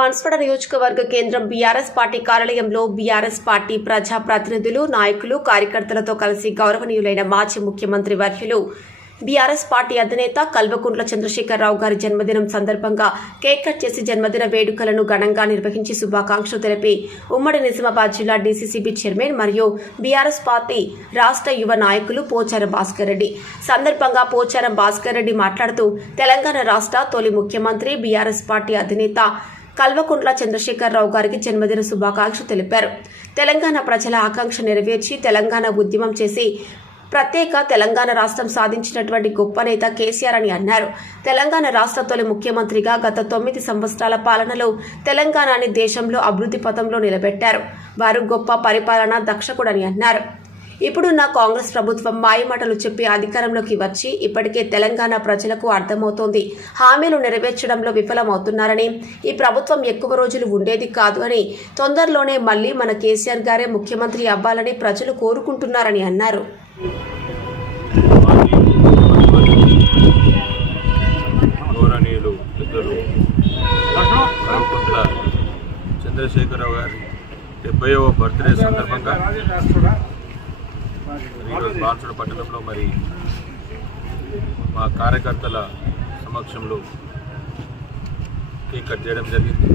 బాన్స్వాడ నియోజకవర్గ కేంద్రం BRS party కార్యాలయంలో బీఆర్ఎస్ పార్టీ ప్రజా ప్రతినిధులు, నాయకులు, కార్యకర్తలతో కలిసి గౌరవనీయులైన మాజీ ముఖ్యమంత్రి వర్యులు బీఆర్ఎస్ పార్టీ అధినేత కల్వకుంట్ల చంద్రశేఖరరావు గారి జన్మదినం సందర్భంగా కేక్ కట్ చేసి జన్మదిన వేడుకలను ఘనంగా నిర్వహించి శుభాకాంక్షలు తెలిపి ఉమ్మడి నిజామాబాద్ జిల్లా డీసీసీబీ చైర్మన్ మరియు బీఆర్ఎస్ పార్టీ రాష్ట్ర యువ నాయకులు పోచారం భాస్కర్ రెడ్డి. సందర్భంగా పోచారం భాస్కర్ రెడ్డి మాట్లాడుతూ తెలంగాణ రాష్ట్ర తొలి ముఖ్యమంత్రి బీఆర్ఎస్ పార్టీ అధినేత కల్వకుంట్ల చంద్రశేఖరరావు గారికి జన్మదిన శుభాకాంక్షలు తెలిపారు. తెలంగాణ ప్రజల ఆకాంక్ష నెరవేర్చి తెలంగాణ ఉద్యమం చేసి ప్రత్యేక తెలంగాణ రాష్ట్రం సాధించినటువంటి గొప్ప నేత కేసీఆర్ అని అన్నారు. తెలంగాణ రాష్ట్ర తొలి ముఖ్యమంత్రిగా గత 9 సంవత్సరాల పాలనలో తెలంగాణని దేశంలో అభివృద్ధి పథంలో నిలబెట్టారు. వారు గొప్ప పరిపాలన దక్షకుడని అన్నారు. ఇప్పుడున్న కాంగ్రెస్ ప్రభుత్వం మాయమాటలు చెప్పి అధికారంలోకి వచ్చి ఇప్పటికే తెలంగాణ ప్రజలకు అర్థమవుతోంది. హామీలు నెరవేర్చడంలో విఫలమవుతున్నారని, ఈ ప్రభుత్వం ఎక్కువ రోజులు ఉండేది కాదు అని, తొందరలోనే మళ్లీ మన కేసీఆర్ గారే ముఖ్యమంత్రి అవ్వాలని ప్రజలు కోరుకుంటున్నారని అన్నారు. గౌరవనీయులు పెద్దలు కల్వకుంట్ల చంద్రశేఖరరావు గారి 70వ బర్త్డే సందర్భంగా ఈరోజు బాన్స్వాడ పట్టణంలో మరి మా కార్యకర్తల సమక్షంలో కేక్ కట్ చేయడం జరిగింది.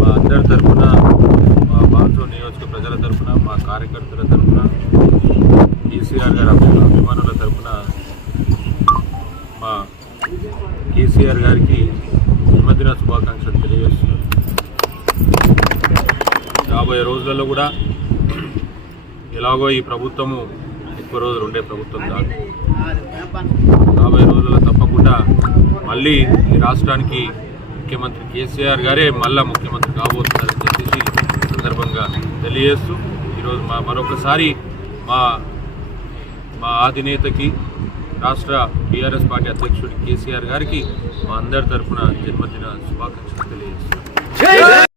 మా అందరి తరఫున, మా బాన్స్వాడ నియోజక ప్రజల తరఫున, మా కార్యకర్తల తరఫున, కేసీఆర్ గారి అభిమానుల తరఫున మా కేసీఆర్ గారికి జన్మదిన శుభాకాంక్షలు తెలియజేస్తున్నాం. రాబోయే రోజులలో కూడా ఎలాగో ఈ ప్రభుత్వము ఎక్కువ రోజులు ఉండే ప్రభుత్వం కాదు. రాబోయే రోజుల్లో తప్పకుండా మళ్ళీ ఈ రాష్ట్రానికి ముఖ్యమంత్రి కేసీఆర్ గారే మళ్ళా ముఖ్యమంత్రి కాబోతున్నారని చెప్పేసి సందర్భంగా తెలియజేస్తూ ఈరోజు మరొకసారి మా అధినేతకి, రాష్ట్ర బీఆర్ఎస్ పార్టీ అధ్యక్షుడి కేసీఆర్ గారికి మా అందరి తరఫున జన్మదిన శుభాకాంక్షలు తెలియజేస్తున్నాం.